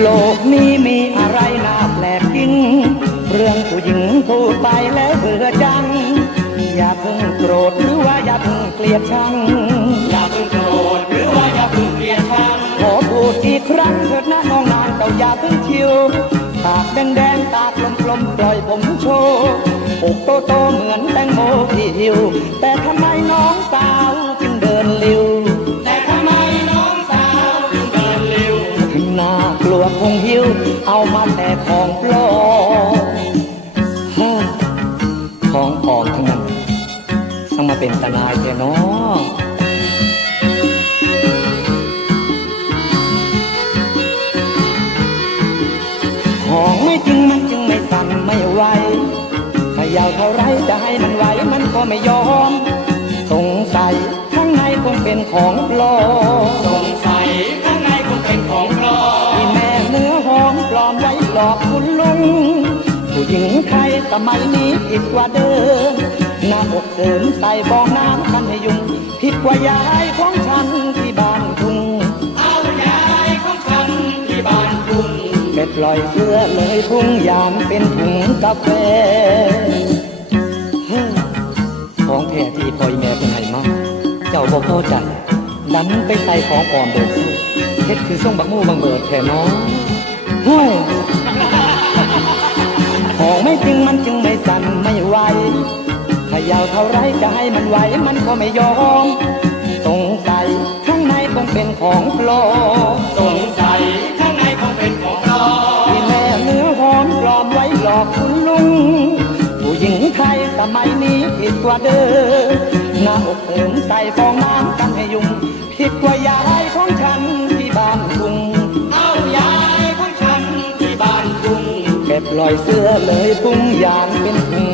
โลกนี้มีอะไรน่าแปลกจริง เรื่องผู้หญิงพูดไปแล้วเบื่อจัง อย่าเพิ่งโกรธหรือว่าอย่าเพิ่งเกลียดชัง อย่าเพิ่งโกรธหรือว่าอย่าเพิ่งเกลียดชัง ขอพูดอีกครั้งเถิดนะน้องนางเจ้าอย่าเพิ่งคิวปากแดงๆตากลมๆปล่อยผมโชว์อกโตโตๆเหมือนแตงโมที่หิว แต่ทำไมน้องสาว หิว เอามาแต่ของปลอมของปลอมทั้งนั้นต้องมาเป็นตนายแค่น้อของไม่จริงมันจึงไม่สั่นไม่ไหวถ้ายาวเท่าไรจะให้มันไหวมันก็ไม่ยอม สงสัยข้างในคงเป็นของปลอม อมไว้หลอกคุณลุง ผู้หญิงไทยสมัยนี้ผิดกว่าเดิม หน้าอกเสริมใส่ฟองน้ำกันให้ยุ่งผิดกว่ายายของฉันที่บ้านทุ่งเอายายของฉันที่บ้านกรุงเม็ดลอยเสื้อเลยทุ่งยามเป็นถุงกาแฟเฮ้อของแท้ที่พ่อยแม่เป็นไห้มาเจ้าบอกเข้าใจดันไปใส่ของปลอมเบิดสู้เฮ็ดคือส่งบักมู่บังเบิดแค่น้องห้วย จริงมันจึงไม่สั่นไม่ไหวเขยาวเท่าไรจะให้มันไหวมันก็ไม่ยอม สงสัยข้างในคงเป็นของปลอมสงสัยข้างในคงเป็นของปลอมที่แม่เนื้อหอมปลอมไว้หลอกคุณลุง ผู้หญิงไทยสมัยนี้ผิดกว่าเดิมหน้าอกเอิมใส่ฟองน้ำกัน ลอยเสื้อเลยฟุ้งยางเป็นเง